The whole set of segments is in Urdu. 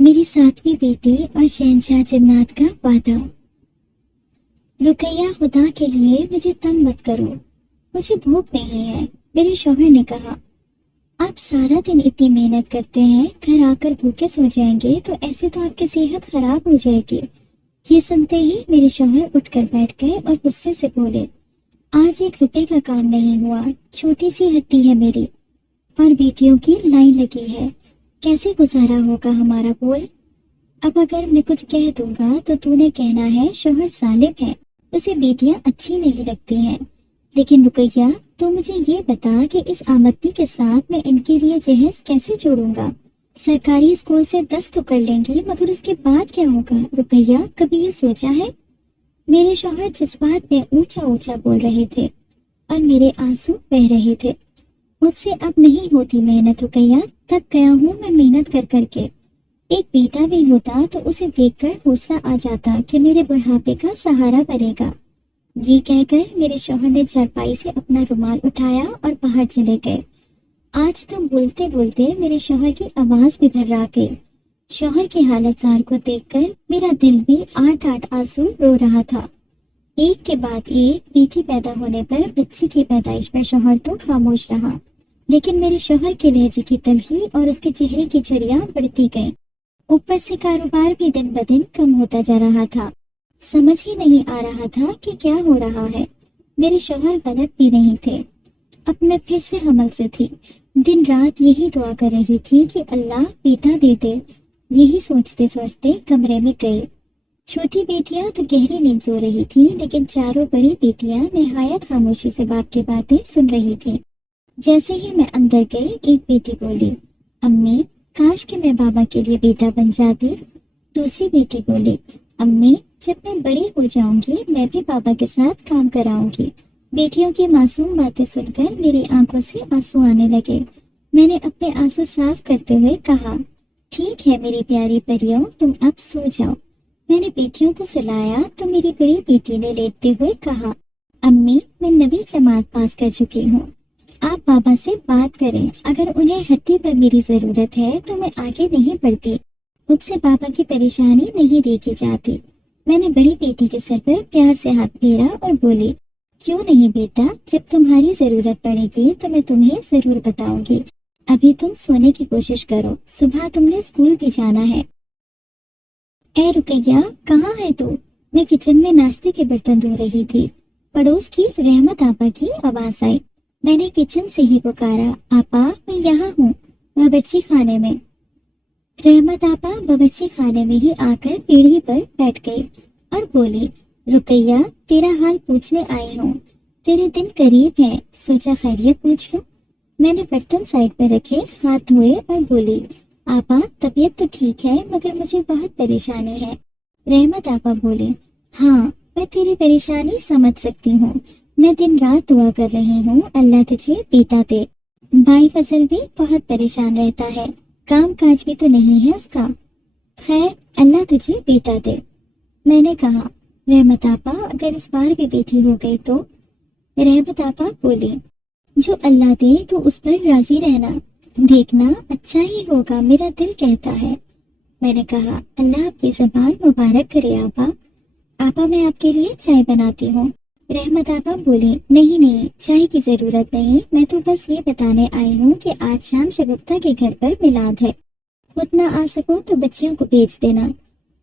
میری ساتویں بیٹی اور شہنشاہ جنات کا وعدہ۔ رقیہ، خدا کے لیے مجھے تنگ مت کرو، مجھے بھوک نہیں ہے، میرے شوہر نے کہا۔ آپ سارا دن اتنی محنت کرتے ہیں، گھر آ کر بھوکے سو جائیں گے تو ایسے تو آپ کی صحت خراب ہو جائے گی۔ یہ سنتے ہی میرے شوہر اٹھ کر بیٹھ گئے اور غصے سے بولے، آج 1 روپے کا کام نہیں ہوا، چھوٹی سی ہڈی ہے میری، اور بیٹیوں کی لائن لگی ہے، کیسے گزارا ہوگا ہمارا؟ بول، اب اگر میں کچھ کہہ دوں گا تو نے کہنا ہے شوہر ظالم ہے، اسے بیٹیاں اچھی نہیں لگتی ہیں۔ لیکن رقیہ، تو مجھے یہ بتا کہ اس آمدنی کے ساتھ میں ان کے لیے جہیز کیسے جوڑوں گا؟ سرکاری اسکول سے 10 تو کر لیں گی، مگر اس کے بعد کیا ہوگا؟ رقیہ، کبھی یہ سوچا ہے؟ میرے شوہر جذبات میں اونچا اونچا بول رہے تھے اور میرے آنسو بہہ رہے تھے۔ مجھ سے اب نہیں ہوتی محنت رقیہ، تھک گیا ہوں میں محنت کر کر کے۔ ایک بیٹا بھی ہوتا تو اسے دیکھ کر حوصلہ آ جاتا کہ میرے بڑھاپے کا سہارا بنے گا۔ یہ کہہ کر میرے شوہر نے چارپائی سے اپنا رومال اٹھایا اور باہر چلے گئے۔ آج تو بولتے بولتے میرے شوہر کی آواز بھی بھرا گئی۔ شوہر کی حالت زار کو دیکھ کر میرا دل بھی 8 آنسو رو رہا تھا۔ ایک کے بعد ایک بیٹی پیدا ہونے پر بچی کی پیدائش پر شوہر تو خاموش رہا، لیکن میرے شوہر کے لہجے کی تلخی اور اس کے چہرے کی جھریاں بڑھتی گئیں۔ اوپر سے کاروبار بھی دن بدن کم ہوتا جا رہا تھا۔ سمجھ ہی نہیں آ رہا تھا کہ کیا ہو رہا ہے۔ میرے شوہر غلط بھی نہیں تھے۔ اب میں پھر سے حمل سے تھی۔ دن رات یہی دعا کر رہی تھی کہ اللہ بیٹا دے دے۔ یہی سوچتے سوچتے کمرے میں گئی۔ چھوٹی بیٹیاں تو گہری نیند سو رہی تھی، لیکن چاروں بڑی بیٹیاں نہایت خاموشی سے باپ کی باتیں سن رہی تھی۔ جیسے ہی میں اندر گئی، ایک بیٹی بولی، امی، کاش کہ میں بابا کے لیے بیٹا بن جاتی۔ دوسری بیٹی بولی، امی، جب میں بڑی ہو جاؤں گی میں بھی بابا کے ساتھ کام کراؤں گی۔ بیٹیوں کی معصوم باتیں سن کر میری آنکھوں سے آنسو آنے لگے۔ میں نے اپنے آنسو صاف کرتے ہوئے کہا، ٹھیک ہے میری پیاری پریوں، تم اب سو جاؤ۔ میں نے بیٹیوں کو سلایا تو میری بڑی بیٹی نے لیٹتے ہوئے کہا، امی، میں 9ویں جماعت پاس کر چکی ہوں، آپ بابا سے بات کریں، اگر انہیں ہڈی پر میری ضرورت ہے تو میں آگے نہیں بڑھتی، مجھ سے بابا کی پریشانی نہیں دیکھی جاتی۔ میں نے بڑی بیٹی کے سر پر پیار سے ہاتھ پھیرا اور بولی، کیوں نہیں بیٹا، جب تمہاری ضرورت پڑے گی تو میں تمہیں ضرور بتاؤں گی، ابھی تم سونے کی کوشش کرو، صبح تم نے اسکول بھی جانا ہے۔ اے رقیہ، کہاں ہے تو؟ میں کچن میں ناشتے کے برتن دھو رہی تھی۔ پڑوس کی رحمت آپا کی آواز آئی۔ میں نے کچن سے ہی پکارا، آپا میں یہاں ہوں، باورچی خانے میں۔ رحمت آپا باورچی خانے میں ہی آ کر پیڑھی پر بیٹھ گئی اور بولی، رقیہ، تیرا حال پوچھنے آئی ہوں، تیرے دن قریب ہیں، سوچا خیریت پوچھ لوں۔ میں نے برتن سائڈ پر رکھے، ہاتھ دھوئے اور بولی، آپا طبیعت تو ٹھیک ہے مگر مجھے بہت پریشانی ہے۔ رحمت آپا بولے، ہاں میں تیری پریشانی سمجھ سکتی ہوں، میں دن رات دعا کر رہی ہوں اللہ تجھے بیٹا دے۔ بھائی فضل بھی بہت پریشان رہتا ہے، کام کاج بھی تو نہیں ہے اس کا، خیر اللہ تجھے بیٹا دے۔ میں نے کہا، رحمت آپا اگر اس بار بھی بیٹی ہو گئی تو؟ رحمت آپا بولی، جو اللہ دے تو اس پر راضی رہنا، دیکھنا اچھا ہی ہوگا، میرا دل کہتا ہے۔ میں نے کہا، اللہ آپ کی زبان مبارک کرے آپا۔ آپا میں آپ کے لیے چائے بناتی ہوں۔ رحمت آپا بولی، نہیں چائے کی ضرورت نہیں، میں تو بس یہ بتانے آئی ہوں کہ آج شام شگفتہ کے گھر پر میلاد ہے، خود نہ آ سکو تو بچیوں کو بھیج دینا،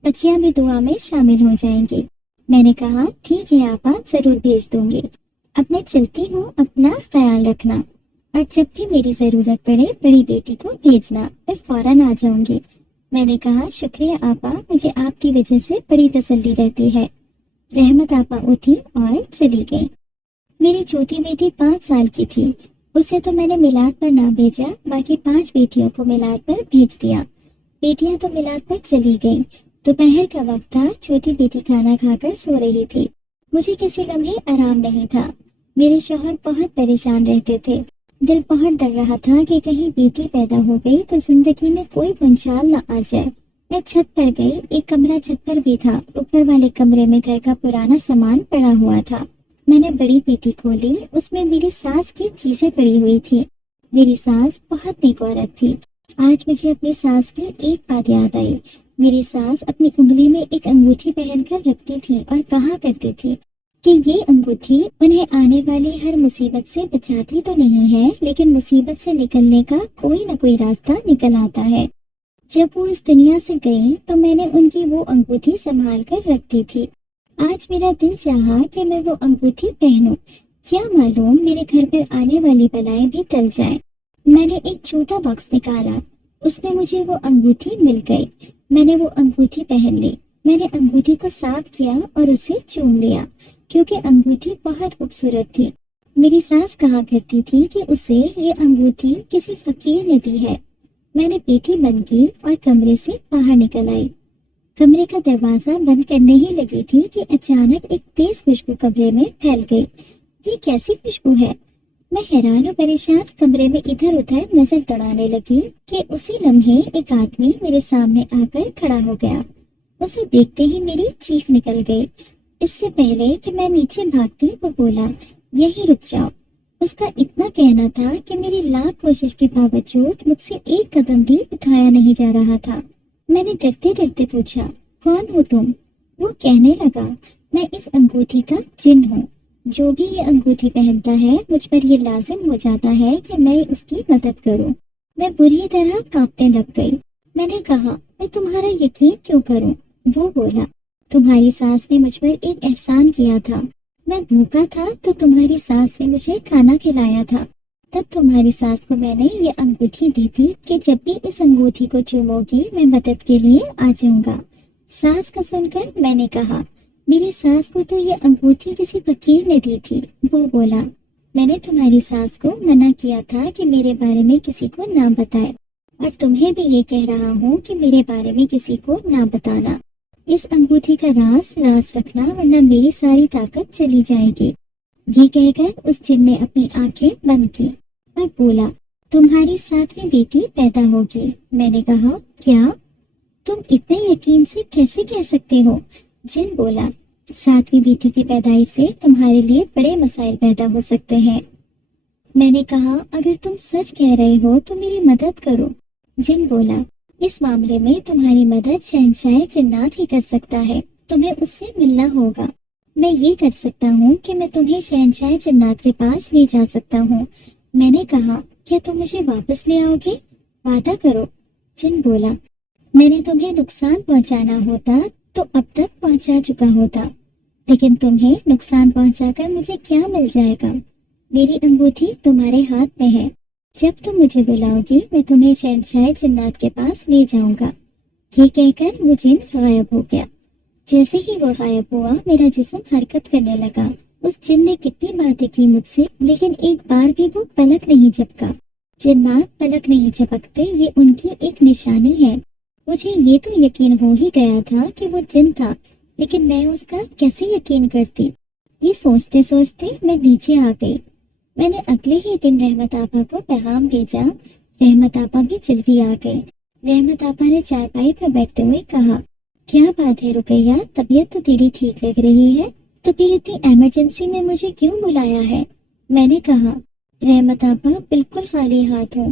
بچیاں بھی دعا میں شامل ہو جائیں گی۔ میں نے کہا، ٹھیک ہے آپا، ضرور بھیج دوں گی، اب میں چلتی ہوں، اپنا خیال رکھنا، اور جب بھی میری ضرورت پڑے بڑی بیٹی کو بھیجنا، میں فوراً آ جاؤں گی۔ میں نے کہا، شکریہ آپا، مجھے آپ کی وجہ سے بڑی تسلی رہتی ہے۔ رحمت آپا اٹھی اور چلی گئی۔ میری چھوٹی بیٹی 5 سال کی تھی، اسے تو میں نے میلاد پر نہ بھیجا، باقی 5 بیٹیوں کو میلاد پر بھیج دیا۔ بیٹیاں تو میلاد پر چلی گئیں۔ دوپہر کا وقت تھا، چھوٹی بیٹی کھانا کھا کر سو رہی تھی، مجھے کسی لمحے آرام نہیں تھا۔ میرے شوہر بہت پریشان رہتے تھے، دل بہت ڈر رہا تھا کہ کہیں بیٹی پیدا ہو گئی تو زندگی میں کوئی بھنچال نہ آ جائے۔ میں چھت پر گئی، ایک کمرہ چھت پر بھی تھا، اوپر والے کمرے میں گھر کا پرانا سامان پڑا ہوا تھا۔ میں نے بڑی پیٹی کھولی، اس میں میری ساس کی چیزیں پڑی ہوئی تھی۔ میری ساس بہت نیک عورت تھی، آج مجھے اپنی ساس کی ایک بات یاد آئی۔ میری ساس اپنی انگلی میں ایک انگوٹھی پہن کر رکھتی تھی اور کہا کرتی تھی کہ یہ انگوٹھی انہیں آنے والی ہر مصیبت سے بچاتی تو نہیں ہے، لیکن مصیبت سے نکلنے کا کوئی نہ کوئی راستہ نکل آتا ہے۔ جب وہ اس دنیا سے گئی تو میں نے ان کی وہ انگوٹھی سنبھال کر رکھتی تھی۔ آج میرا دل چاہا کہ میں وہ انگوٹھی پہنوں، کیا معلوم میرے گھر پر آنے والی بلائیں بھی ٹل جائیں۔ میں نے ایک چھوٹا باکس نکالا، اس میں مجھے وہ انگوٹھی مل گئی۔ میں نے وہ انگوٹھی پہن لی۔ میں نے انگوٹھی کو صاف کیا اور اسے چوم لیا، کیونکہ انگوٹھی بہت خوبصورت تھی۔ میری ساس کہا کرتی تھی کہ اسے یہ انگوٹھی کسی فقیر نے دی ہے۔ میں نے پیٹھی بند کی اور کمرے سے باہر نکل آئی۔ کمرے کا دروازہ بند کرنے ہی لگی تھی کہ اچانک ایک تیز خوشبو کمرے میں پھیل گئی۔ یہ کیسی خوشبو ہے؟ میں حیران و پریشان کمرے میں ادھر ادھر نظر دوڑانے لگی کہ اسی لمحے ایک آدمی میرے سامنے آ کر کھڑا ہو گیا۔ اسے دیکھتے ہی میری چیخ نکل گئی۔ اس سے پہلے کہ میں نیچے بھاگتی وہ بولا، یہی رک جاؤ۔ اس کا اتنا کہنا تھا کہ میری لاکھ کوشش کے باوجود مجھ سے ایک قدم بھی اٹھایا نہیں جا رہا تھا۔ میں نے ڈرتے ڈرتے پوچھا، کون ہو تم؟ وہ کہنے لگا، میں اس انگوٹھی کا جن ہوں۔ جو بھی یہ انگوٹھی پہنتا ہے مجھ پر یہ لازم ہو جاتا ہے کہ میں اس کی مدد کروں۔ میں بری طرح کانپنے لگ گئی۔ میں نے کہا، میں تمہارا یقین کیوں کروں؟ وہ بولا، تمہاری ساس نے مجھ پر ایک احسان کیا تھا۔ میں بھوکا تھا تو تمہاری ساس نے مجھے کھانا کھلایا تھا۔ تب تمہاری ساس کو میں نے یہ انگوٹھی دی تھی کہ جب بھی اس انگوٹھی کو چومو گی میں مدد کے لیے آ جاؤں گا۔ ساس کا سن کر میں نے کہا، میری ساس کو تو یہ انگوٹھی کسی فقیر نے دی تھی۔ وہ بولا، میں نے تمہاری ساس کو منع کیا تھا کہ میرے بارے میں کسی کو نہ بتائے، اور تمہیں بھی یہ کہہ رہا ہوں کہ میرے بارے میں کسی کو نہ بتانا۔ اس انگوٹھی کا راز رکھنا ورنہ میری ساری طاقت چلی جائے گی۔ یہ کہہ کر اس جن نے اپنی آنکھیں بند کی اور بولا، تمہاری 7ویں بیٹی پیدا ہوگی۔ میں نے کہا، کیا؟ تم اتنے یقین سے کیسے کہہ سکتے ہو؟ جن بولا، 7ویں بیٹی کی پیدائش سے تمہارے لیے بڑے مسائل پیدا ہو سکتے ہیں۔ میں نے کہا، اگر تم سچ کہہ رہے ہو تو میری مدد کرو۔ جن بولا، اس معاملے میں تمہاری مدد شہنشاہ جنات ہی کر سکتا ہے، تمہیں اس سے ملنا ہوگا۔ میں یہ کر سکتا ہوں کہ میں تمہیں شہنشاہ جنات کے پاس لے جا سکتا ہوں۔ میں نے کہا، کیا تم مجھے واپس لے آؤ گے؟ وعدہ کرو۔ جن بولا، میں نے تمہیں نقصان پہنچانا ہوتا تو اب تک پہنچا چکا ہوتا، لیکن تمہیں نقصان پہنچا کر مجھے کیا مل جائے گا؟ میری انگوٹھی تمہارے ہاتھ میں ہے۔ جب تم مجھے بلاؤ گی میں تمہیں شہنشاہ جنات کے پاس لے جاؤں گا۔ یہ کہہ کر وہ جن غائب ہو گیا۔ جیسے ہی وہ غائب ہوا میرا جسم حرکت کرنے لگا۔ اس جن نے کتنی باتیں کی مجھ سے، لیکن ایک بار بھی وہ پلک نہیں جھپکا۔ جنات پلک نہیں جھپکتے، یہ ان کی ایک نشانی ہے۔ مجھے یہ تو یقین ہو ہی گیا تھا کہ وہ جن تھا، لیکن میں اس کا کیسے یقین کرتی؟ یہ سوچتے سوچتے میں نیچے آ گئی۔ میں نے اگلے ہی دن رحمت آپا کو پیغام بھیجا۔ رحمت آپا بھی جلدی آ گئے۔ رحمت آپا نے چارپائی پر بیٹھتے ہوئے کہا، کیا بات ہے رقیہ، طبیعت تو تیری ٹھیک لگ رہی ہے، تو پھر اتنی ایمرجنسی میں مجھے کیوں بلایا ہے؟ میں نے کہا، رحمت آپا بالکل خالی ہاتھ ہوں۔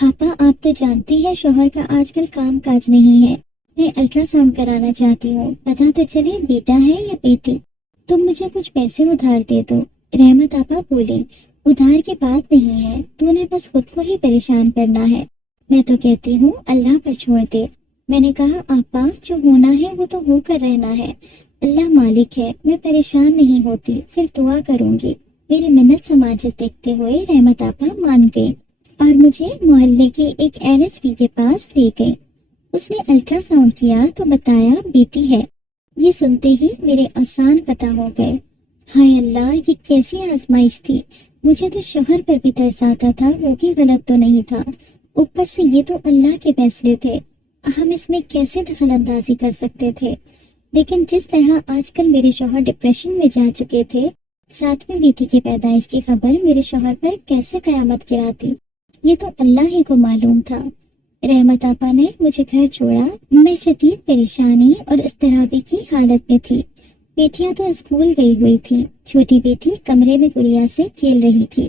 آپا آپ تو جانتی ہے شوہر کا آج کل کام کاج نہیں ہے، میں الٹرا ساؤنڈ کرانا چاہتی ہوں، پتا تو چلے بیٹا ہے یا بیٹی۔ تم مجھے کچھ پیسے ادھار دے دو۔ رحمت آپا بولی، ادھار کی بات نہیں ہے، تو نے بس خود کو ہی پریشان کرنا ہے، میں تو کہتی ہوں اللہ پر چھوڑ دے۔ میں نے کہا، آپا جو ہونا ہے وہ تو ہو کر رہنا ہے، اللہ مالک ہے، میں پریشان نہیں ہوتی، صرف دعا کروں گی۔ میری منت سماجت دیکھتے ہوئے رحمت آپا مان گئی اور مجھے محلے کے ایک LHP کے پاس لے گئی۔ اس نے الٹرا ساؤنڈ کیا تو بتایا بیٹی ہے۔ یہ سنتے ہی میرے آسان پتہ ہو گئے۔ ہائے اللہ، یہ کیسی آزمائش تھی! مجھے تو شوہر پر بھی ترس آتا تھا، وہ بھی غلط تو نہیں تھا، اوپر سے یہ تو اللہ کے فیصلے تھے، ہم اس میں کیسے دخل اندازی کر سکتے تھے؟ لیکن جس طرح آج کل میرے شوہر ڈپریشن میں جا چکے تھے، 7ویں بیٹی کی پیدائش کی خبر میرے شوہر پر کیسے قیامت گراتی، یہ تو اللہ ہی کو معلوم تھا۔ رحمت آپا نے مجھے گھر چھوڑا۔ میں شدید پریشانی اور اضطرابی کی حالت میں تھی۔ بیٹیاں تو اسکول گئی ہوئی تھی، چھوٹی بیٹی کمرے میں گڑیا سے کھیل رہی تھی،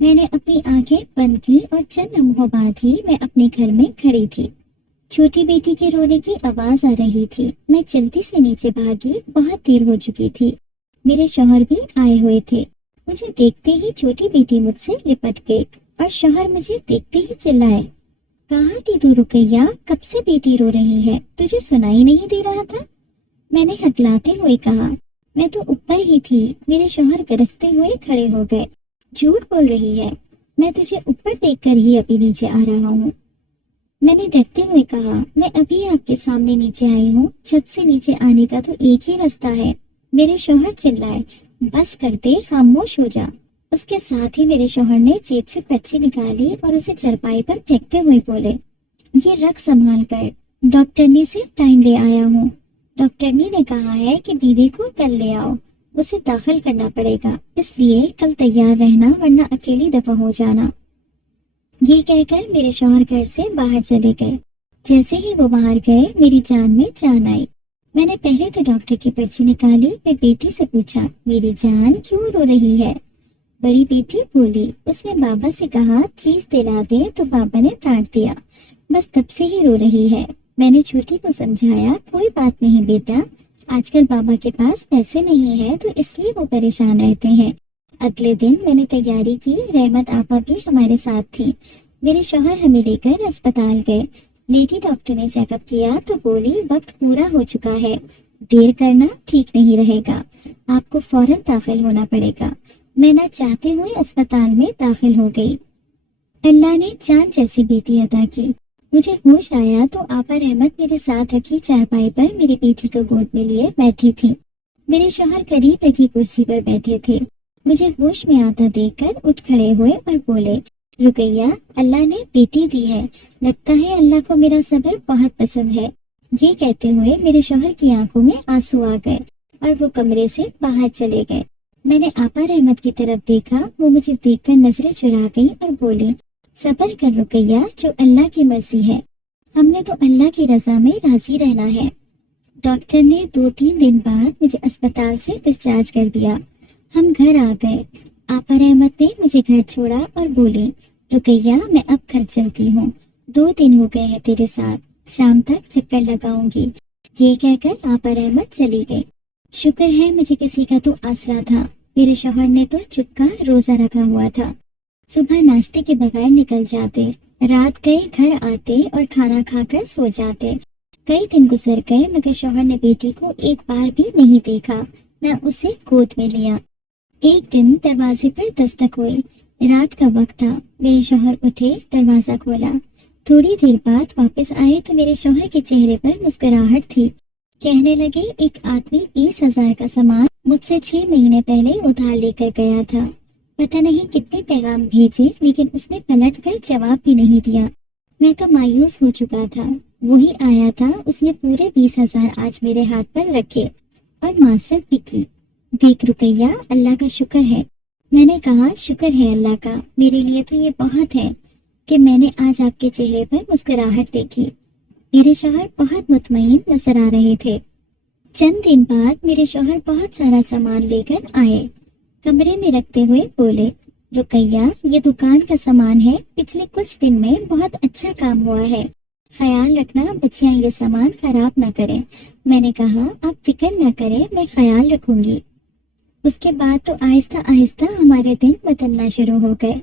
میں نے اپنی آنکھیں بند کی اور چند لمحوں بعد ہی میں اپنے گھر میں کھڑی تھی۔ چھوٹی بیٹی کے رونے کی آواز آ رہی تھی۔ میں جلدی سے نیچے بھاگی، بہت دیر ہو چکی تھی۔ میرے شوہر بھی آئے ہوئے تھے۔ مجھے دیکھتے ہی چھوٹی بیٹی مجھ سے لپٹ گئی اور شوہر مجھے دیکھتے ہی چلائے، کہاں تھی تو رقیہ؟ کب سے بیٹی رو رہی ہے؟ تجھے سنائی نہیں دے رہا تھا؟ میں نے ہکلاتے ہوئے کہا، میں تو اوپر ہی تھی۔ میرے شوہر گرجتے ہوئے کھڑے ہو گئے، جھوٹ بول رہی ہے، میں تجھے اوپر دیکھ کر ہی ابھی نیچے آ رہا ہوں۔ میں نے ڈرتے ہوئے کہا، میں ابھی آپ کے سامنے نیچے آئی ہوں، چھت سے نیچے آنے کا تو ایک ہی راستہ ہے۔ میرے شوہر چلائے، بس کر دے، خاموش ہو جا۔ اس کے ساتھ ہی میرے شوہر نے جیب سے پرچی نکالی اور اسے چرپائی پر پھینکتے ہوئے بولے، یہ رکھ سنبھال کر، ڈاکٹرنی سے ٹائم لے آیا ہوں۔ ڈاکٹرنی نے کہا ہے کہ بیوی کو کل لے آؤ، اسے داخل کرنا پڑے گا، اس لیے کل تیار رہنا ورنہ اکیلی دفع ہو جانا۔ یہ کہہ کر میرے شوہر گھر سے باہر چلے گئے۔ جیسے ہی وہ باہر گئے میری جان میں جان آئی۔ میں نے پہلے تو ڈاکٹر کی پرچی نکالی، پھر بیٹی سے پوچھا، میری جان کیوں رو رہی ہے؟ بڑی بیٹی بولی، اس نے بابا سے کہا چیز دلا دے تو بابا نے ڈانٹ دیا، بس تب سے ہی رو رہی ہے۔ میں نے چھوٹی کو سمجھایا، کوئی بات نہیں بیٹا، آج کل بابا کے پاس پیسے نہیں ہے تو اس لیے وہ پریشان رہتے ہیں۔ اگلے دن میں نے تیاری کی، رحمت آپا بھی ہمارے ساتھ تھی۔ میرے شوہر ہمیں لے کر اسپتال گئے۔ لیڈی ڈاکٹر نے چیک اپ کیا تو بولی وقت پورا ہو چکا ہے، دیر کرنا ٹھیک نہیں رہے گا، آپ کو فوراً داخل ہونا پڑے گا۔ میں نہ چاہتے ہوئے اسپتال میں داخل ہو گئی۔ اللہ نے چاند جیسی بیٹی عطا کی۔ مجھے ہوش آیا تو آپا رحمت میرے ساتھ رکھی چارپائی پر میری بیٹی کو گود میں لیے بیٹھی تھی۔ میرے شوہر قریب رکھی کرسی پر بیٹھے تھے۔ مجھے ہوش میں آتا دیکھ کر اٹھ کھڑے ہوئے اور بولے، رقیہ، اللہ نے بیٹی دی ہے، لگتا ہے اللہ کو میرا صبر بہت پسند ہے۔ یہ کہتے ہوئے میرے شوہر کی آنکھوں میں آنسو آ گئے اور وہ کمرے سے باہر چلے گئے۔ میں نے آپا رحمت کی طرف دیکھا، وہ مجھے دیکھ کر نظریں چرا گئی اور بولی، صبر کر رقیہ، جو اللہ کی مرضی ہے، ہم نے تو اللہ کی رضا میں راضی رہنا ہے۔ ڈاکٹر نے 2-3 دن بعد مجھے اسپتال سے ڈسچارج کر دیا۔ ہم گھر آ گئے۔ آپا رحمت نے مجھے گھر چھوڑا اور بولی، رقیہ میں اب گھر چلتی ہوں، 2 دن ہو گئے ہیں تیرے ساتھ، شام تک چکر لگاؤں گی۔ یہ کہہ کر آپا رحمت چلی گئی۔ شکر ہے مجھے کسی کا تو آسرا تھا، میرے شوہر نے تو چپکا روزہ رکھا ہوا تھا۔ صبح ناشتے کے بغیر نکل جاتے، رات گئے گھر آتے اور کھانا کھا کر سو جاتے۔ کئی دن گزر گئے مگر شوہر نے بیٹی کو ایک بار بھی نہیں دیکھا، نہ اسے گود میں لیا۔ ایک دن دروازے پر دستک ہوئی، رات کا وقت تھا۔ میرے شوہر اٹھے، دروازہ کھولا۔ تھوڑی دیر بعد واپس آئے تو میرے شوہر کے چہرے پر مسکراہٹ تھی۔ کہنے لگے، ایک آدمی 20,000 کا سامان مجھ سے 6 مہینے پہلے ادھار لے کر گیا تھا، پتہ نہیں کتنے پیغام بھیجے لیکن اس نے پلٹ کر جواب بھی نہیں دیا۔ میں تو مایوس ہو چکا تھا۔ وہی آیا تھا، اس نے پورے 20,000 آج میرے ہاتھ پر رکھے اور معذرت بھی کی۔ دیکھ رقیہ، اللہ کا شکر ہے۔ میں نے کہا، شکر ہے اللہ کا، میرے لیے تو یہ بہت ہے کہ میں نے آج آپ کے چہرے پر مسکراہٹ دیکھی۔ میرے شوہر بہت مطمئن نظر آ رہے تھے۔ چند دن بعد میرے شوہر بہت سارا سامان لے کر آئے۔ کمرے میں رکھتے ہوئے بولے، رقیہ، یہ دکان کا سامان ہے، پچھلے کچھ دن میں بہت اچھا کام ہوا ہے، خیال رکھنا بچیاں یہ سامان خراب نہ کریں۔ میں نے کہا، آپ فکر نہ کریں، میں خیال رکھوں گی۔ اس کے بعد تو آہستہ آہستہ ہمارے دن بدلنا شروع ہو گئے۔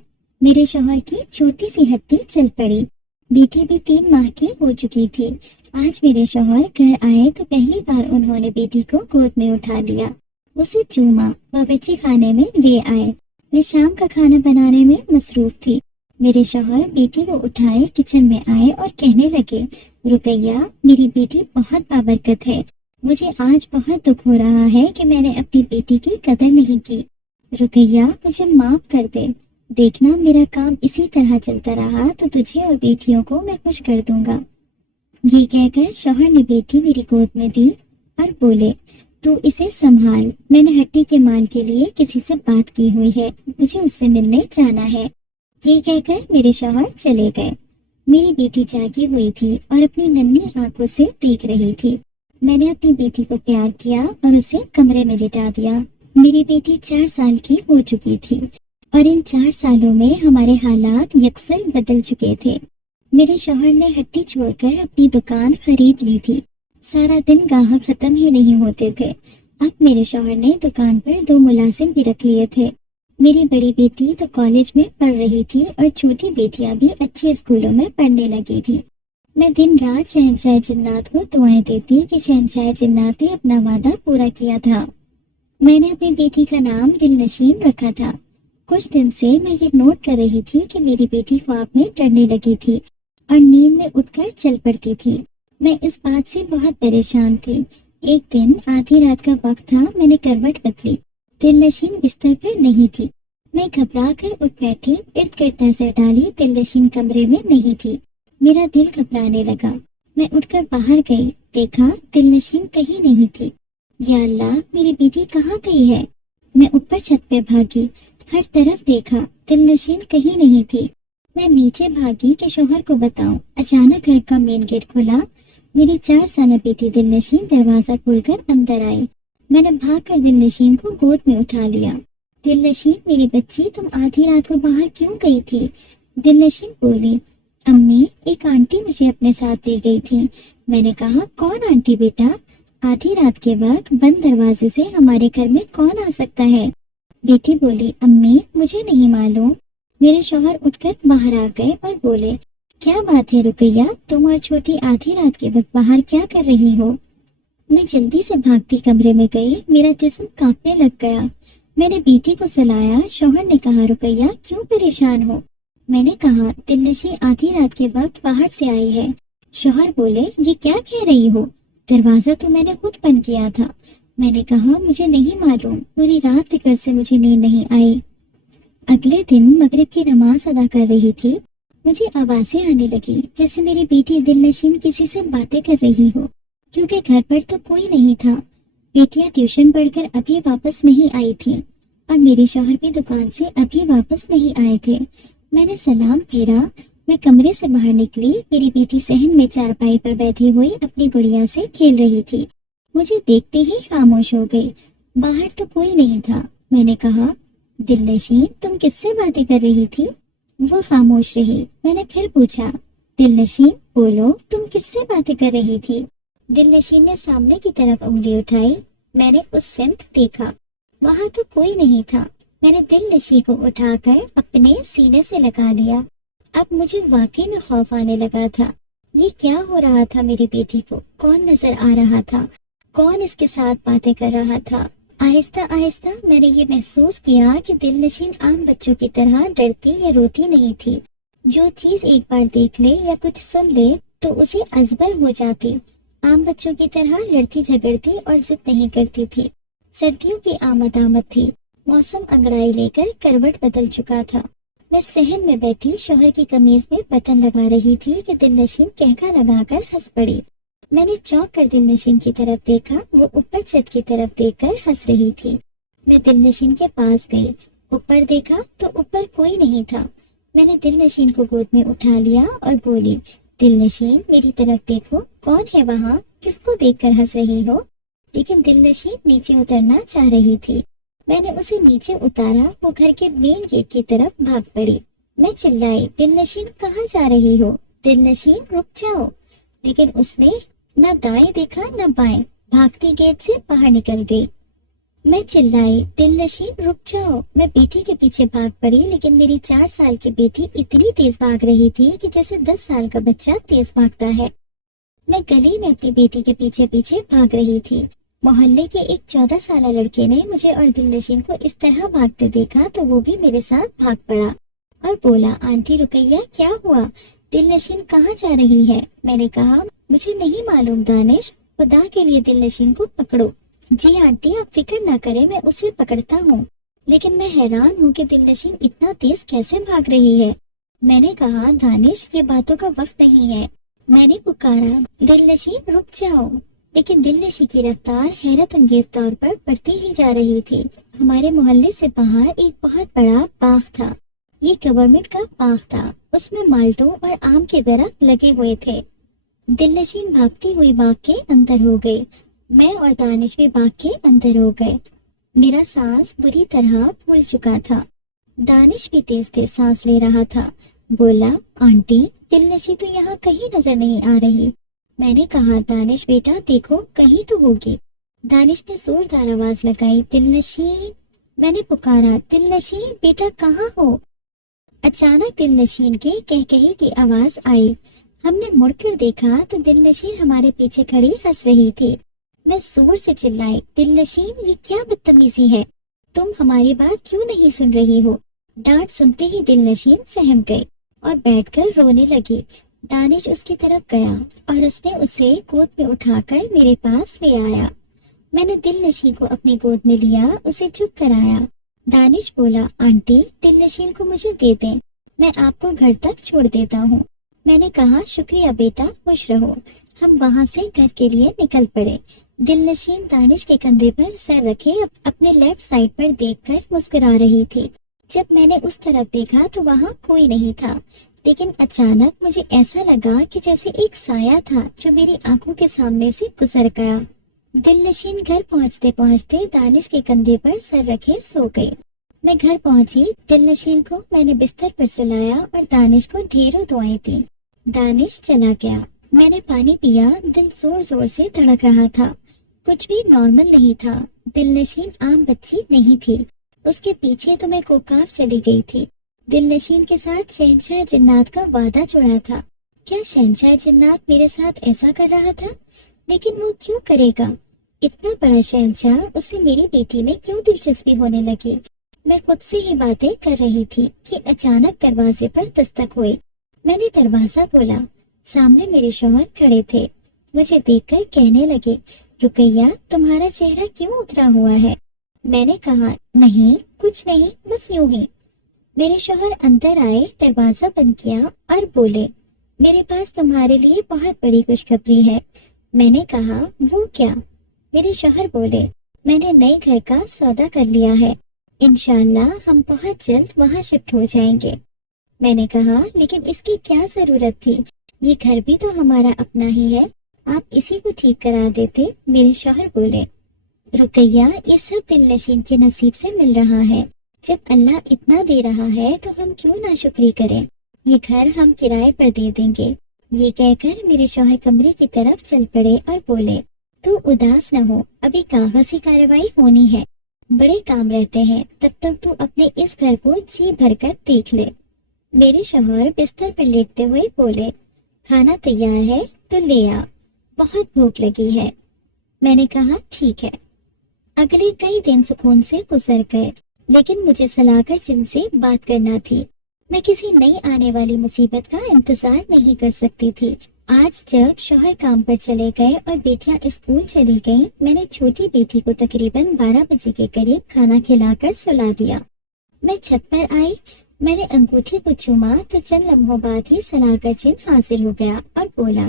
میرے شوہر کی چھوٹی سی ہڈی چل پڑی، بیٹی بھی 3 ماہ کی ہو چکی تھی۔ آج میرے شوہر گھر آئے تو پہلی بار انہوں نے بیٹی کو گود میں اٹھا لیا، اسے چوما، باورچی خانے میں لے آئے۔ میں شام کا کھانا بنانے میں مصروف تھی۔ میرے شوہر بیٹی کو اٹھائے کچن میں آئے اور کہنے لگے، رقیہ، میری بیٹی بہت بابرکت ہے، مجھے آج بہت دکھ ہو رہا ہے کہ میں نے اپنی بیٹی کی قدر نہیں کی۔ رقیہ، مجھے معاف کر دے، دیکھنا میرا کام اسی طرح چلتا رہا تو تجھے اور بیٹیوں کو میں خوش کر دوں گا۔ یہ کہہ کر شوہر نے بیٹی میری گود میں دی اور بولے، تو اسے سنبھال، میں نے ہٹی کے مال کے لیے کسی سے بات کی ہوئی ہے، مجھے اس سے ملنے جانا ہے۔ یہ کہہ کر میرے شوہر چلے گئے۔ میری بیٹی جاگی ہوئی تھی اور اپنی ننھی آنکھوں سے دیکھ رہی تھی۔ میں نے اپنی بیٹی کو پیار کیا اور اسے کمرے میں لٹا دیا۔ میری بیٹی 4 سال کی ہو چکی تھی۔ اور ان 4 سالوں میں ہمارے حالات یکسر بدل چکے تھے۔ میرے شوہر نے ہٹی چھوڑ کر اپنی دکان خرید لی تھی۔ سارا دن گاہک ختم ہی نہیں ہوتے تھے۔ اب میرے شوہر نے دکان پر 2 ملازم بھی رکھ لیے تھے۔ میری بڑی بیٹی تو کالج میں پڑھ رہی تھی اور چھوٹی بیٹیاں بھی اچھے اسکولوں میں پڑھنے لگی تھی۔ میں دن رات شہنشاہ جنات کو دعائیں دیتی کہ شہنشاہ جنات نے اپنا وعدہ پورا کیا تھا۔ میں نے اپنی بیٹی کا نام دل نشین رکھا تھا۔ کچھ دن سے میں یہ نوٹ کر رہی تھی کہ میری بیٹی خواب میں ڈرنے لگی تھی اور نیند میں اٹھ کر چل پڑتی تھی۔ میں اس بات سے بہت پریشان تھی۔ ایک دن آدھی رات کا وقت تھا، میں نے کروٹ بدلی، دل نشین بستر پر نہیں تھی۔ میں گھبرا کر اٹھ بیٹھی، ارد گرد نظر ڈالی، دل نشین کمرے میں نہیں تھی۔ میرا دل گھبرانے لگا۔ میں اٹھ کر باہر گئی، دیکھا دل نشین کہیں نہیں تھی۔ یا اللہ، میری بیٹی کہاں گئی ہے؟ میں اوپر چھت پہ بھاگی، ہر طرف دیکھا، دل نشین کہیں نہیں تھی۔ میں نیچے بھاگی کہ شوہر کو بتاؤں۔ اچانک گھر کا مین گیٹ کھلا۔ میری 4 سالہ بیٹی دل نشین دروازہ کھول کر اندر آئی۔ میں نے بھاگ کر دل نشین کو گود میں اٹھا لیا۔ دل نشین میری بچی، تم آدھی رات کو باہر کیوں گئی تھی؟ دل نشین بولی، امی ایک آنٹی مجھے اپنے ساتھ لے گئی تھی۔ میں نے کہا، کون آنٹی بیٹا؟ آدھی رات کے وقت بند دروازے سے ہمارے گھر میں کون آ سکتا ہے؟ بیٹی بولی، امی مجھے نہیں معلوم۔ میرے شوہر اٹھ کر باہر آ گئے اور بولے، کیا بات ہے رقیہ، تم اور چھوٹی آدھی رات کے وقت باہر کیا کر رہی ہو؟ میں جلدی سے بھاگتی کمرے میں گئی، میرا جسم کانپنے لگ گیا۔ میں نے بیٹی کو سلایا۔ شوہر نے کہا، رقیہ کیوں پریشان ہو؟ میں نے کہا، دل نشین آدھی رات کے وقت باہر سے آئی ہے۔ شوہر بولے، یہ کیا کہہ رہی ہو؟ دروازہ تو میں نے خود بند کیا تھا۔ میں نے کہا، مجھے نہیں معلوم، پوری رات فکر سے مجھے نیند نہیں آئی۔ اگلے دن مغرب کی نماز ادا کر رہی تھی، مجھے آوازیں آنے لگی جیسے میری بیٹی دل نشین کسی سے باتیں کر رہی ہو، کیونکہ گھر پر تو کوئی نہیں تھا۔ بیٹیاں ٹیوشن پڑھ کر ابھی واپس نہیں آئی تھی اور میرے شوہر بھی دکان سے ابھی واپس نہیں آئے تھے۔ میں نے سلام پھیرا، میں کمرے سے باہر نکلی۔ میری بیٹی صحن میں چارپائی پر بیٹھی ہوئی اپنی گڑیا سے کھیل رہی تھی۔ مجھے دیکھتے ہی خاموش ہو گئی۔ باہر تو کوئی نہیں تھا۔ میں نے کہا، دل نشین تم کس سے باتیں کر رہی تھی؟ وہ خاموش رہی۔ میں نے پھر پوچھا، دل نشین بولو، تم کس سے باتیں کر رہی تھی؟ دل نشین نے سامنے کی طرف انگلی اٹھائی۔ میں نے اس سمت دیکھا، وہاں تو کوئی نہیں تھا۔ میں نے دل نشین کو اٹھا کر اپنے سینے سے لگا لیا۔ اب مجھے واقعی میں خوف آنے لگا تھا۔ یہ کیا ہو رہا تھا؟ میری بیٹی کو کون نظر آ رہا تھا؟ کون اس کے ساتھ باتیں کر رہا تھا؟ آہستہ آہستہ میں نے یہ محسوس کیا کہ دل نشین عام بچوں کی طرح ڈرتی یا روتی نہیں تھی۔ جو چیز ایک بار دیکھ لے یا کچھ سن لے تو اسے ازبر ہو جاتی۔ عام بچوں کی طرح لڑتی جھگڑتی اور ضد نہیں کرتی تھی۔ سردیوں کی آمد تھی، موسم انگڑائی لے کر کروٹ بدل چکا تھا۔ میں صحن میں بیٹھی شوہر کی قمیض میں بٹن لگا رہی تھی کہ دل نشین کہکا لگا کر ہنس پڑی۔ میں نے چونک کر دل نشین کی طرف دیکھا، وہ اوپر چھت کی طرف دیکھ کر ہنس رہی تھی۔ میں دل نشین کے پاس گئی، اوپر دیکھا تو اوپر کوئی نہیں تھا۔ میں نے دل نشین کو گود میں اٹھا لیا اور بولی، دل نشین میری طرف دیکھو، کون ہے وہاں؟ کس کو دیکھ کر ہنس رہی ہو؟ لیکن دل نشین نیچے اترنا چاہ رہی تھی۔ میں نے اسے نیچے اتارا، وہ گھر کے مین گیٹ کی طرف بھاگ پڑی۔ میں چلائی، دل نشین کہاں جا رہی ہو؟ دل نشین رک جاؤ۔ لیکن اس نے نہ دائیں دیکھا نہ بائیں، بھاگتی گیٹ سے باہر نکل گئی۔ میں چلائی، دل نشین رک جاؤ۔ میں بیٹی کے پیچھے بھاگ پڑی، لیکن میری 4 سال کی بیٹی اتنی تیز بھاگ رہی تھی کہ جیسے 10 سال کا بچہ تیز بھاگتا ہے۔ میں گلی میں اپنی بیٹی کے پیچھے پیچھے بھاگ رہی تھی۔ محلے کے ایک 14 سالہ لڑکے نے مجھے اور دل نشین کو اس طرح بھاگتے دیکھا تو وہ بھی میرے ساتھ بھاگ پڑا اور بولا، آنٹی رقیہ کیا ہوا؟ دل نشین کہاں جا رہی ہے؟ میں نے کہا، مجھے نہیں معلوم دانش، خدا کے لیے دل نشین کو پکڑو۔ جی آنٹی آپ فکر نہ کریں، میں اسے پکڑتا ہوں، لیکن میں حیران ہوں کہ دل نشین اتنا تیز کیسے بھاگ رہی ہے۔ میں نے کہا، دانش یہ باتوں کا وقت نہیں ہے۔ میں نے پکارا، دل نشین رک جاؤ، لیکن دل نشین کی رفتار حیرت انگیز طور پر بڑھتی ہی جا رہی تھی۔ ہمارے محلے سے باہر ایک بہت بڑا باغ تھا۔ یہ گورنمنٹ کا باغ تھا، اس میں مالٹوں اور آم کے درخت لگے ہوئے تھے۔ دل نشین بھاگتی ہوئی باغ کے اندر ہو گئی، میں اور دانش بھی باغ کے اندر ہو گئے۔ میرا سانس بری طرح پھول چکا تھا۔ دانش بھی تیز تیز سانس لے رہا تھا۔ بولا، آنٹی دلنشین تو یہاں کہیں نظر نہیں آ رہی۔ میں نے کہا، دانش بیٹا دیکھو کہیں تو ہوگی۔ دانش نے زوردار آواز لگائی، دلنشین۔ میں نے پکارا، دلنشین بیٹا کہاں ہو؟ اچانک دلنشین کے کہکہے کی آواز آئی۔ ہم نے مڑ کر دیکھا تو دلنشین ہمارے پیچھے کھڑی ہنس رہی تھی۔ میں زور سے چلائی، دلنشین یہ کیا بدتمیزی ہے؟ تم ہماری بات کیوں نہیں سن رہی ہو؟ ڈانٹ سنتے ہی دلنشین سہم گئی اور بیٹھ کر رونے لگی۔ دانش اس کی طرف گیا اور اس نے اسے گود میں اٹھا کر میرے پاس لے آیا۔ میں نے دلنشین کو اپنی گود میں لیا، اسے چپ کرایا۔ دانش بولا، آنٹی دلنشین کو مجھے دے دیں، میں آپ کو گھر تک چھوڑ دیتا ہوں۔ میں نے کہا، شکریہ بیٹا، خوش رہو۔ ہم وہاں سے گھر کے لیے نکل پڑے۔ دلنشین دانش کے کندھے پر سر رکھے اپنے لیفٹ سائڈ پر دیکھ کر مسکرا رہی تھی۔ جب میں نے اس طرف دیکھا تو وہاں کوئی نہیں تھا، لیکن اچانک مجھے ایسا لگا کہ جیسے ایک سایہ تھا جو میری آنکھوں کے سامنے سے گزر گیا۔ دلنشین گھر پہنچتے پہنچتے دانش کے کندھے پر سر رکھے سو گئی۔ میں گھر پہنچی، دلنشین کو میں نے بستر پر سلایا اور دانش کو ڈھیروں دعائیں دی۔ دانش چلا گیا۔ میں نے پانی پیا، دل زور زور سے دھڑک رہا تھا، کچھ بھی نارمل نہیں تھا۔ دلنشین عام بچی نہیں تھی، اس کے پیچھے تو میں کوکاف چلی گئی تھی۔ دلنشین کے ساتھ شہنشاہ جنات کا وعدہ جڑا تھا۔ کیا شہنشاہ جنات میرے ساتھ ایسا کر رہا تھا؟ لیکن وہ کیوں کرے گا؟ اتنا بڑا شہنشاہ، اسے میری بیٹی میں کیوں دلچسپی ہونے لگی؟ میں خود سے ہی باتیں کر رہی تھی کہ اچانک دروازے پر دستک ہوئی۔ میں نے دروازہ کھولا، سامنے میرے شوہر کھڑے تھے۔ مجھے دیکھ کر کہنے لگے، رقیہ تمہارا چہرہ کیوں اترا ہوا ہے؟ میں نے کہا، نہیں کچھ نہیں، بس یوں ہی۔ میرے شوہر اندر آئے، دروازہ بند کیا اور بولے، میرے پاس تمہارے لیے بہت بڑی خوشخبری ہے۔ میں نے کہا، وہ کیا؟ میرے شوہر بولے، میں نے نئے گھر کا سودا کر لیا ہے، انشاءاللہ ہم بہت جلد وہاں شفٹ ہو جائیں گے۔ میں نے کہا، لیکن اس کی کیا ضرورت تھی؟ یہ گھر بھی تو ہمارا اپنا ہی ہے، آپ اسی کو ٹھیک کرا دیتے۔ میرے شوہر بولے، رقیہ یہ سب دلنشین کے نصیب سے مل رہا ہے، جب اللہ اتنا دے رہا ہے تو ہم کیوں نہ شکری کریں؟ یہ گھر ہم کرائے پر دے دیں گے۔ یہ کہہ کر میرے شوہر کمرے کی طرف چل پڑے اور بولے، تو اداس نہ ہو، ابھی کاغذی کارروائی ہونی ہے، بڑے کام رہتے ہیں، تب تک تو اپنے اس گھر کو جی بھر کر دیکھ لے۔ میرے شوہر بستر پر لیٹتے ہوئے بولے، کھانا تیار ہے تو لے آ، بہت بھوک لگی ہے۔ میں نے کہا، ٹھیک ہے۔ اگلے کئی دن سکون سے گزر گئے، لیکن مجھے سلاگر جن سے بات کرنا تھی۔ میں کسی نئی آنے والی مصیبت کا انتظار نہیں کر سکتی تھی۔ آج جب شوہر کام پر چلے گئے اور بیٹیاں اسکول چلی گئیں، میں نے چھوٹی بیٹی کو تقریباً 12 بجے کے قریب کھانا کھلا کر سلا دیا۔ میں چھت پر آئی، میں نے انگوٹھی کو چوما تو چند لمحوں بعد ہی سلاگر جن حاضر ہو گیا اور بولا،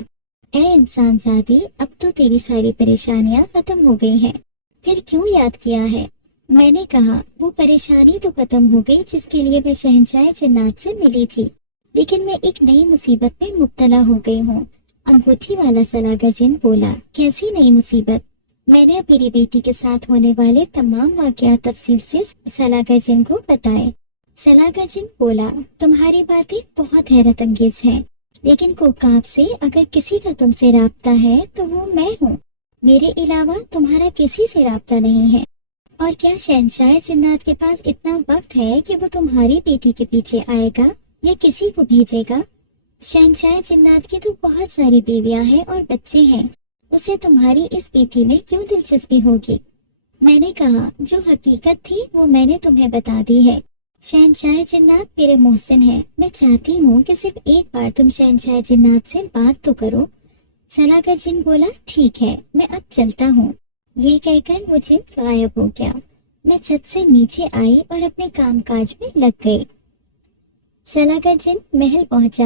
اے انسان زادی، اب تو تیری ساری پریشانیاں ختم ہو گئی ہیں، پھر کیوں یاد کیا ہے؟ میں نے کہا، وہ پریشانی تو ختم ہو گئی جس کے لیے میں شہنشاہ جنات سے ملی تھی، لیکن میں ایک نئی مصیبت میں مبتلا ہو گئی ہوں۔ انگوٹھی والا سلاگر جن بولا، کیسی نئی مصیبت؟ میں نے میری بیٹی کے ساتھ ہونے والے تمام واقعات تفصیل سے سلاگر جن کو بتائے۔ سلاگر جن بولا، تمہاری باتیں بہت حیرت انگیز ہیں، لیکن کوکاب سے اگر کسی کا تم سے رابطہ ہے تو وہ میں ہوں، میرے علاوہ تمہارا کسی سے رابطہ نہیں ہے۔ اور کیا شہنشاہ جنات کے پاس اتنا وقت ہے کہ وہ تمہاری بیٹی کے پیچھے آئے گا یا کسی کو بھیجے گا؟ شہنشاہ جنات کی تو بہت ساری بیویاں ہیں اور بچے ہیں، اسے تمہاری اس بیٹی میں کیوں دلچسپی ہوگی؟ میں نے کہا، جو حقیقت تھی وہ میں نے تمہیں بتا دی ہے۔ شہنشاہ جنات میرے محسن ہیں، میں چاہتی ہوں کہ صرف ایک بار تم شہنشاہ جنات سے بات تو کرو۔ سلاگر جن بولا، ٹھیک ہے، میں اب چلتا ہوں۔ یہ کہہ کر وہ جن غائب ہو گیا۔ میں چھت سے نیچے آئی اور اپنے کام کاج میں لگ گئی۔ سلاگر جن محل پہنچا۔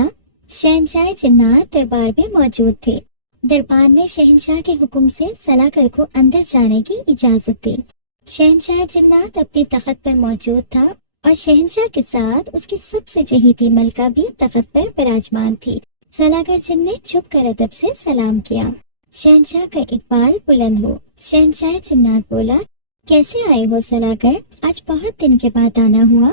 شہنشاہ جنات دربار میں موجود تھے۔ دربار نے شہنشاہ کے حکم سے سلاگر کو اندر جانے کی اجازت دی۔ شہنشاہ جنات اپنے تخت پر موجود تھا اور شہنشاہ کے ساتھ اس کی سب سے چہیتی ملکہ بھی تخت پر براجمان تھی۔ سلاگر جن نے چھپ کر ادب سے سلام کیا۔ شہنشاہ کا اقبال بلند ہو۔ شہنشاہ جنات بولا، کیسے آئے ہو سلاگر؟ آج بہت دن کے بعد آنا ہوا۔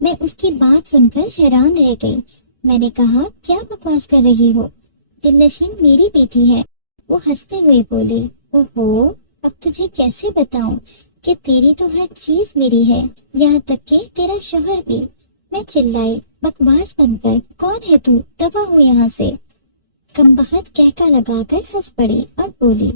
میں اس کی بات سن کر حیران رہ گئی۔ میں نے کہا کیا بکواس کر رہی ہو؟ دل نشین میری بیٹی ہے، وہ ہنستے ہوئے بولی۔ اوہو، اب تجھے کیسے بتاؤں کہ تیری تو ہر چیز میری ہے، یہاں تک کہ تیرا شوہر بھی۔ میں چلائی، بکواس بند کر، کون ہے تو، دفع ہو یہاں سے۔ کم بخت کہکا لگا کر ہنس پڑی اور بولی،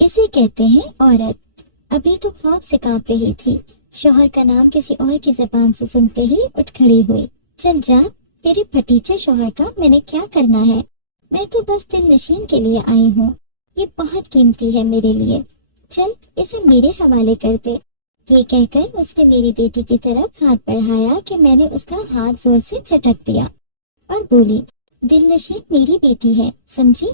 اسے کہتے ہیں عورت۔ ابھی تو خوف سے کانپ رہی تھی، شوہر کا نام کسی اور کی زبان سے سنتے ہی اٹھ کھڑی ہوئی۔ چل جا، تیرے پھٹیچے شوہر کا میں نے کیا کرنا ہے؟ میں تو بس دل نشین کے لیے آئی ہوں، یہ بہت قیمتی ہے میرے لیے، چل اسے میرے حوالے کر دے۔ یہ کہہ کر اس نے میری بیٹی کی طرف ہاتھ بڑھایا کہ میں نے اس کا ہاتھ زور سے چٹک دیا اور بولی، دل نشین میری بیٹی ہے، سمجھی؟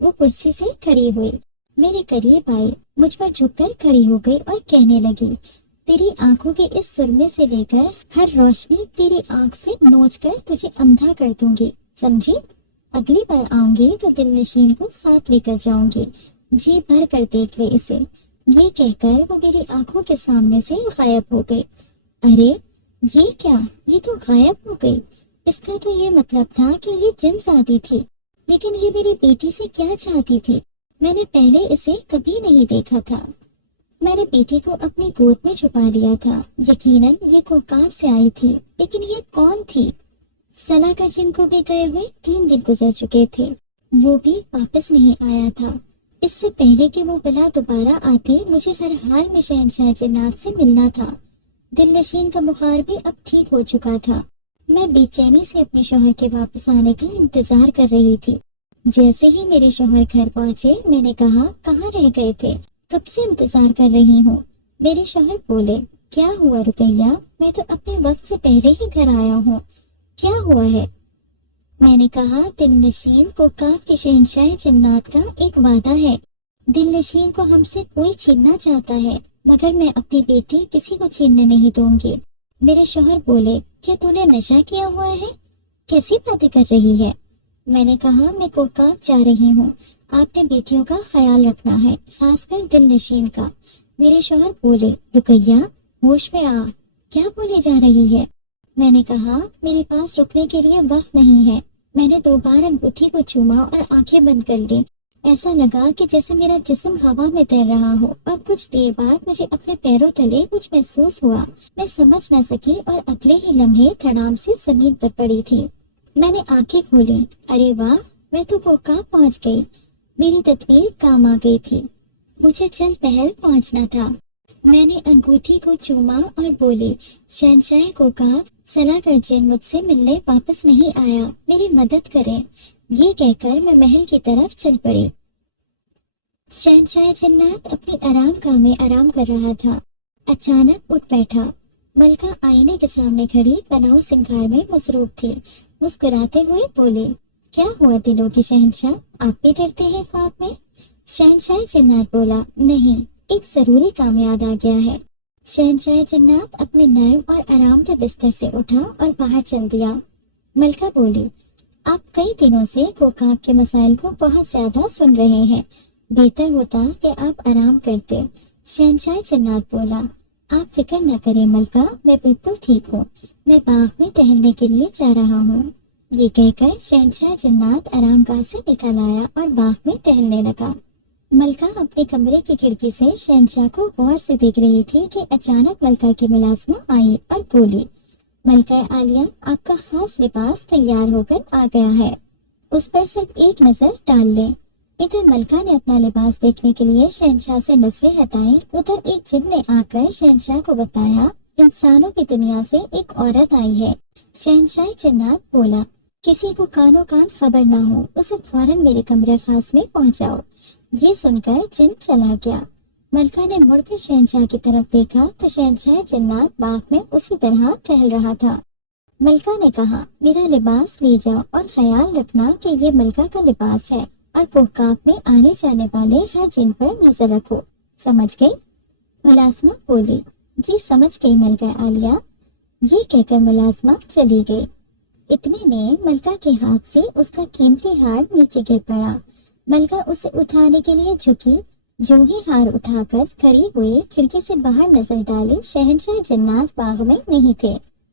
وہ کرسی سے کھڑی ہوئی، میرے قریب آئی، مجھ پر جھک کر کھڑی ہو گئی اور کہنے لگی، تیری آنکھوں کے اس سرمے سے لے کر ہر روشنی تیری آنکھ سے نوچ کر تجھے اندھا کر دوں گی، سمجھی؟ اگلی بار آؤں گی تو دل نشین کو ساتھ لے کر جاؤں گی، جی بھر کر دیکھ لے اسے۔ یہ کہہ کر وہ میری آنکھوں کے سامنے سے غائب ہو گئی۔ ارے یہ کیا، یہ تو غائب ہو گئی، اس کا تو یہ مطلب تھا کہ یہ جن سادی تھی، لیکن یہ میری بیٹی سے کیا چاہتی تھی؟ میں نے پہلے اسے کبھی نہیں دیکھا تھا۔ میں نے بیٹی کو اپنی گود میں چھپا لیا تھا، یقیناً یہ کوکار سے آئی تھی، لیکن یہ کون تھی؟ سلا کا جن کو بھی گئے ہوئے 3 دن گزر چکے تھے، وہ بھی واپس نہیں آیا تھا۔ اس سے پہلے کہ وہ بلا دوبارہ آتی، مجھے ہر حال میں شہنشاہ جنات سے ملنا تھا۔ دل نشین کا بخار بھی اب ٹھیک ہو چکا تھا۔ میں بے چینی سے اپنے شوہر کے واپس آنے کا انتظار کر رہی تھی۔ جیسے ہی میرے شوہر گھر پہنچے، میں نے کہا، کہاں رہ گئے تھے؟ کب سے انتظار کر رہی ہوں۔ میرے شوہر بولے، کیا ہوا رقیہ؟ میں تو اپنے وقت سے پہلے ہی گھر آیا ہوں، کیا ہوا ہے؟ میں نے کہا، دل نشین کو کاف کے شہنشاہ جنات کا ایک وعدہ ہے، دل نشین کو ہم سے کوئی چھیننا چاہتا ہے، مگر میں اپنی بیٹی کسی کو چھیننے نہیں دوں گی۔ میرے شوہر بولے، کیا تو نے نشہ کیا ہوا ہے؟ کیسی باتیں کر رہی ہے؟ میں نے کہا، میں کوکات جا رہی ہوں، آپ نے بیٹیوں کا خیال رکھنا ہے، خاص کر دل نشین کا۔ میرے شوہر بولے، رقیہ ہوش میں آ، کیا بولی جا رہی ہے؟ میں نے کہا، میرے پاس رکنے کے لیے وقت نہیں ہے۔ میں نے 2 بار انگوٹھی کو چوما اور آنکھیں بند کر لی، ایسا لگا کہ جیسے میرا جسم ہوا میں تیر رہا ہو، اور کچھ دیر بعد مجھے اپنے پیروں تلے کچھ محسوس ہوا۔ میں سمجھ نہ سکی اور اگلے ہی لمحے دھڑام سے زمین پر پڑی تھی۔ میں نے آنکھیں کھولی، ارے واہ، میں تو کوکا پہنچ گئی، میری تدبیر کام آ گئی تھی، مجھے چل پہل پہنچنا تھا۔ میں نے انگوٹھی کو چوما اور بولی، شہنشاہ کوکاف صلاح گرجین مجھ سے ملنے واپس نہیں آیا، میری مدد کریں۔ یہ کہہ کر میں محل کی طرف چل پڑی۔ شہنشاہ جنات اپنی آرام گاہ میں آرام کر رہا تھا، اچانک اٹھ بیٹھا۔ ملکہ آئینے کے سامنے کھڑی بناؤ سنگھار میں مصروف تھی، مسکراتے ہوئے بولے، کیا ہوا دلوں کے شہنشاہ، آپ بھی ڈرتے ہیں خواب میں؟ شہنشاہ جنات بولا، نہیں، ایک ضروری کام یاد آ گیا ہے۔ شہنشاہ جنات اپنے نرم اور آرام دہ بستر سے اٹھا اور باہر چل دیا۔ ملکہ بولی، آپ کئی دنوں سے کوکاک کے مسائل کو بہت زیادہ سن رہے ہیں، بہتر ہوتا کہ آپ آرام کرتے۔ شہنشاہ جنات بولا، آپ فکر نہ کریں ملکہ، میں بالکل ٹھیک ہوں، میں باغ میں ٹہلنے کے لیے جا رہا ہوں۔ یہ کہہ کر شہنشاہ جنات آرام گاہ سے نکل آیا اور باغ میں ٹہلنے لگا۔ ملکہ اپنے کمرے کی کھڑکی سے شہنشاہ کو غور سے دیکھ رہی تھی کہ اچانک ملکہ کی ملازمہ آئی اور بولی، ملکہ عالیہ، آپ کا خاص لباس تیار ہو کر آ گیا ہے، اس پر صرف ایک نظر ڈال لیں۔ ادھر ملکہ نے اپنا لباس دیکھنے کے لیے شہنشاہ سے نظریں ہٹائیں، ادھر ایک جن نے آ کر شہنشاہ کو بتایا، انسانوں کی دنیا سے ایک عورت آئی ہے۔ شہنشاہ جنات بولا، کسی کو کانوں کان خبر نہ ہو، اسے فوراً میرے کمرے خاص میں پہنچاؤ۔ یہ سن کر جن چلا گیا۔ ملکہ نے مڑ کر شہنشاہ کی طرف دیکھا تو شہنشاہ جنات باغ میں اسی طرح ٹہل رہا تھا۔ ملکہ نے کہا، میرا لباس لے جاؤ اور خیال رکھنا کہ یہ ملکہ کا لباس ہے، اور کوکاک میں آنے جانے والے ہر جن پر نظر رکھو، سمجھ گئی؟ ملازمہ بولی، جی سمجھ گئی ملکہ عالیہ۔ یہ کہہ کر ملازمہ چلی گئی۔ اتنے میں ملکہ کے ہاتھ سے اس کا قیمتی ہار نیچے گر پڑا۔ ملکہ اسے اٹھانے کے لیے جھکی، جو ہی ہار اٹھا کر کھڑی ہوئی، کھڑکی سے باہر نظر ڈالی، شہنشاہ جنات باغ میں نہیں تھے۔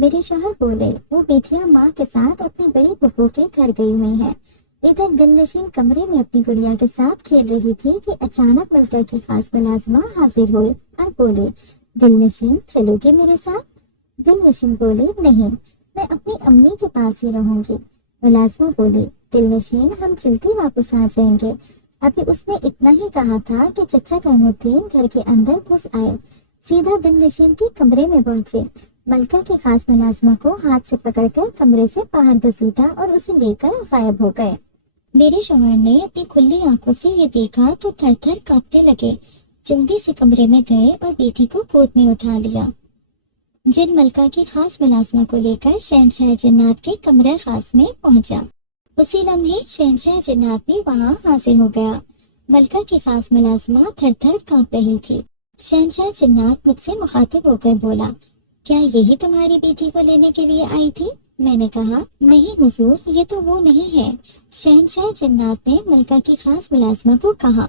میرے شوہر بولے، وہ بیٹیاں ماں کے ساتھ اپنی بڑی پھوپھو کے گھر گئی ہوئی ہیں۔ ادھر دل نشین کمرے میں اپنی گڑیا کے ساتھ کھیل رہی تھی کہ اچانک ملکہ کی خاص ملازمہ حاضر ہوئی اور بولے، دل نشین چلو گے میرے ساتھ؟ دل نشین بولے، نہیں، میں اپنی امی کے پاس ہی رہوں گی۔ ملازمہ بولی، دل نشین ہم جلدی واپس آ جائیں گے۔ ابھی اس نے اتنا ہی کہا تھا کہ چچا کرم الدین گھر کے اندر گھس آئے، سیدھا دل نشین کے کمرے میں پہنچے، ملکہ کی خاص ملازمہ کو ہاتھ سے پکڑ کر کمرے سے باہر گھسیٹا اور اسے لے کر غائب ہو گئے۔ میرے شوہر نے اپنی کھلی آنکھوں سے یہ دیکھا تو تھر تھر کانپنے لگے، جلدی سے کمرے میں گئے اور بیٹی کو گود میں اٹھا لیا۔ جن ملکہ کی خاص ملازمہ کو لے کر شہنشاہ جنات کے کمرے خاص میں پہنچا، اسی لمحے شہنشاہ جنات بھی وہاں حاضر ہو گیا۔ ملکہ کی خاص ملازمہ تھر تھر کانپ رہی تھی۔ شہنشاہ جنات مجھ سے مخاطب ہو کر بولا، کیا یہی تمہاری بیٹی کو لینے کے لیے آئی تھی؟ میں نے کہا، نہیں حضور، یہ تو وہ نہیں ہے۔ شہنشاہ جنات نے ملکہ کی خاص ملازمہ کو کہا،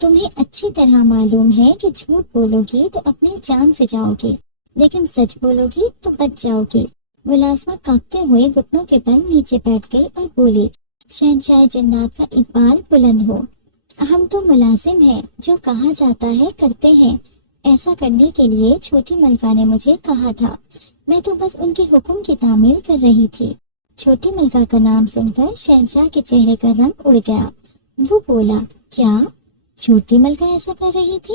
تمہیں اچھی طرح معلوم ہے کہ جھوٹ بولو گی تو اپنی جان سے جاؤ گی، لیکن سچ بولو گی تو بچ جاؤ گی۔ ملازمہ کانپتے ہوئے گھٹنوں کے بل نیچے بیٹھ گئی اور بولی، شہنشاہ جنات کا اقبال بلند ہو، ہم تو ملازم ہیں، جو کہا جاتا ہے کرتے ہیں۔ ایسا کرنے کے لیے چھوٹی ملکہ نے مجھے کہا تھا، میں تو بس ان کے حکم کی تعمیل کر رہی تھی۔ چھوٹی ملکہ کا نام سن کر شہنشاہ کے چہرے کا رنگ اڑ گیا۔ وہ بولا، کیا چھوٹی ملکہ ایسا کر رہی تھی؟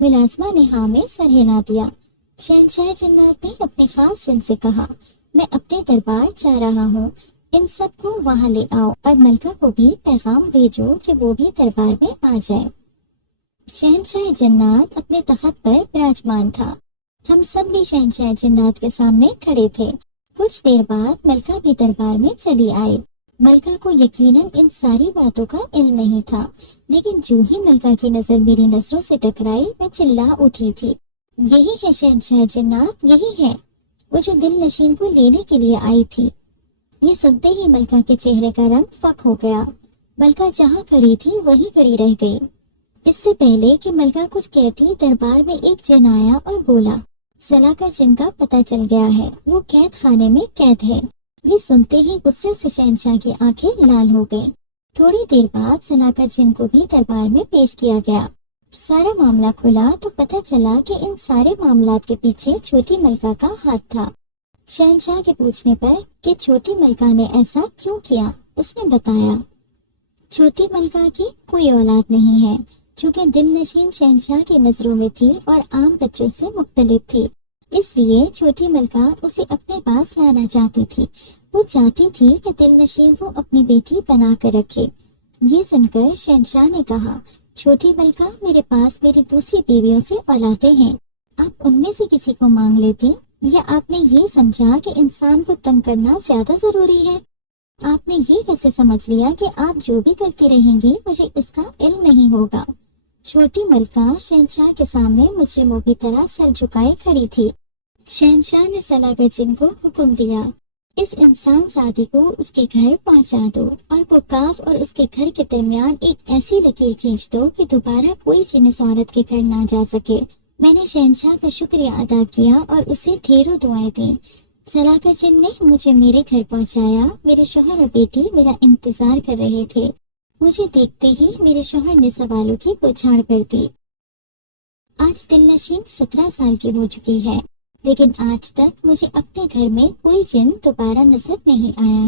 ملازمہ نے ہاں میں سر ہلا دیا۔ شہنشاہ جنات نے اپنے خاص جن سے کہا، میں اپنے دربار جا رہا ہوں، ان سب کو وہاں لے آؤ اور ملکہ کو بھی پیغام بھیجو کہ وہ بھی دربار میں آ جائے۔ شہنشاہ جنات اپنے تخت پر براجمان تھا۔ ہم سب بھی شہنشاہ جنات کے سامنے کھڑے تھے۔ کچھ دیر بعد ملکہ بھی دربار میں چلی آئی۔ ملکہ کو یقیناً ان ساری باتوں کا علم نہیں تھا، لیکن جو ہی ملکہ کی نظر میری نظروں سے ٹکرائی میں چلا اٹھی تھی، یہی ہے شہنشاہ جنات، یہی ہے وہ جو دل نشین کو لینے کے لیے آئی تھی۔ یہ سنتے ہی ملکہ کے چہرے کا رنگ فک ہو گیا۔ ملکہ جہاں کھڑی تھی وہی کھڑی رہ گئی۔ اس سے پہلے کہ ملکہ کچھ کہتی، دربار میں ایک جن آیا اور بولا، سلاکر جن کا پتہ چل گیا ہے، وہ قید خانے میں قید ہے۔ یہ سنتے ہی غصے سے شہنشاہ کی آنکھیں لال ہو گئیں۔ تھوڑی دیر بعد سلاکر جن کو بھی دربار میں پیش کیا گیا۔ سارا معاملہ کھلا تو پتہ چلا کہ ان سارے معاملات کے پیچھے چھوٹی ملکہ کا ہاتھ تھا۔ شہنشاہ کے پوچھنے پر کہ چھوٹی ملکہ نے ایسا کیوں کیا، اس نے بتایا، چھوٹی ملکہ کی کوئی اولاد نہیں ہے، چونکہ دل نشین شہنشاہ کی نظروں میں تھی اور عام بچوں سے مختلف تھی، اس لیے چھوٹی ملکہ اسے اپنے پاس لانا چاہتی تھی۔ وہ چاہتی تھی کہ دل نشین کو اپنی بیٹی بنا کر رکھے۔ یہ سن کر شہنشاہ نے کہا، چھوٹی ملکہ، میرے پاس میری دوسری بیویوں سے اولادیں ہیں، آپ ان میں سے کسی کو مانگ لیتی، یا آپ نے یہ سمجھا کہ انسان کو تنگ کرنا زیادہ ضروری ہے؟ آپ نے یہ کیسے سمجھ لیا کہ آپ جو بھی کرتی رہیں گی مجھے اس کا علم نہیں ہوگا؟ چھوٹی ملکہ شہنشاہ کے سامنے مجرموں کی طرح سر جھکائے کھڑی تھی۔ شہنشاہ نے سلاگر جن کو حکم دیا، اس انسان زادی کو اس کے گھر پہنچا دو اور کوکاف اور اس کے گھر کے درمیان ایک ایسی لکیر کھینچ دو کہ دوبارہ کوئی جن اس عورت کے گھر نہ جا سکے۔ میں نے شہنشاہ کا شکریہ ادا کیا اور اسے ڈھیروں دعائیں دیں۔ سلاگر جن نے مجھے میرے گھر پہنچایا۔ میرے شوہر اور بیٹی میرا انتظار کر رہے تھے۔ مجھے دیکھتے ہی میرے شوہر نے سوالوں کی بوچھاڑ کر دی۔ آج دل نشین 17 سال کی ہو چکی ہے، لیکن آج تک مجھے اپنے گھر میں کوئی جن دوبارہ نظر نہیں آیا۔